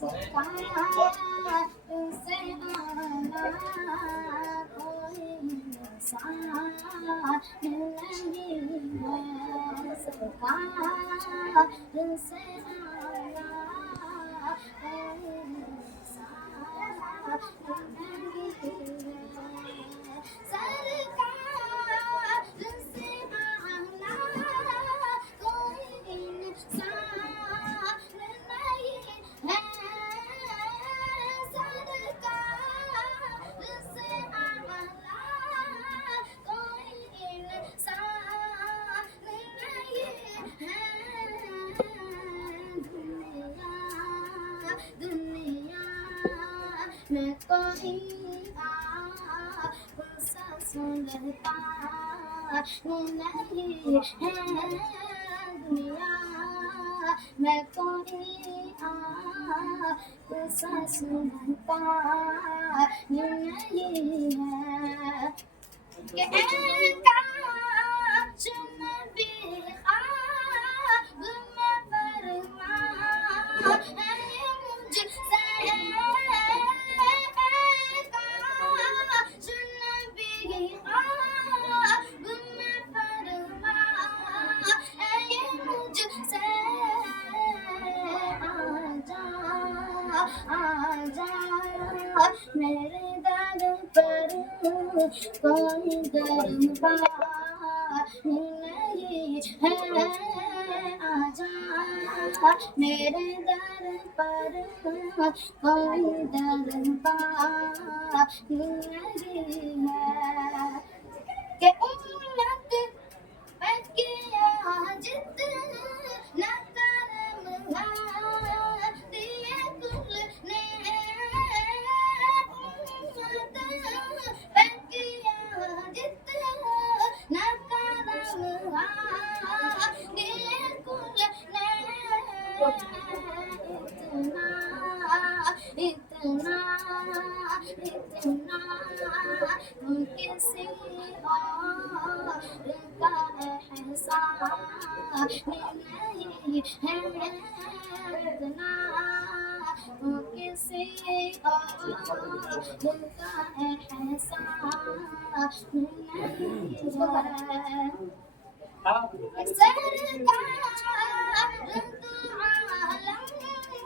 इसका तुझसे आना कोई इंसान नहीं है इसका तुझसे आना कोई इंसान नहीं है सरकार से आना कोई इंसान नहीं है सरकार से आना कोई इंसान नहीं है दुनिया में कोई सुनता नहीं है दुनिया मैं कोई सुनता नहीं है कि इनका चुन भी ख्वाब में फरमा है मुझसे मेरे दर पर कोई दरबार नहीं है आजा मेरे दर पर कोई दरबार नहीं है कि उम्मत पे किया जितना करम दिए कुल ने उम्मत पे किया जितना करम दिए कुल ने इतना इतना किसी और का एहसास नहीं है इतना किसी और का एहसास नहीं है सरकार